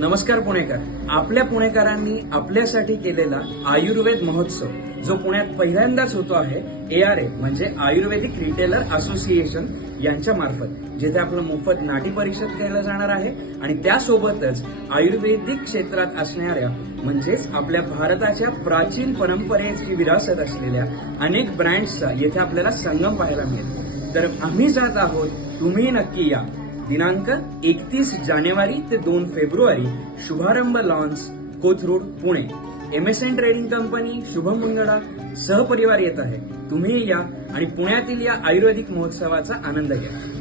नमस्कार पुणेकर. आपल्या पुणेकरांनी आपल्यासाठी केलेला आयुर्वेद महोत्सव जो पुण्यात पहिल्यांदाच होतो आहे ARA म्हणजे आयुर्वेदिक रिटेलर असोसिएशन यांच्या मार्फत, जिथे आपलं मोफत नाटी परिषद केलं जाणार आहे आणि त्यासोबतच आयुर्वेदिक क्षेत्रात असणाऱ्या म्हणजेच आपल्या भारताच्या प्राचीन परंपरेची विरासत असलेल्या अनेक ब्रँड्सचा येथे आपल्याला संगम पाहायला मिळेल. तर आम्ही जात आहोत, तुम्ही नक्की या. दिनांक 31 जानेवारी ते 2 फेब्रुवारी. Shubharambh lawns, Kothrud, Pune. MSN trading company, Shubham Mundada सहपरिवार येत आहे. तुम्ही या आणि पुण्यातील या आयुर्वेदिक महोत्सवाचा आनंद घ्या.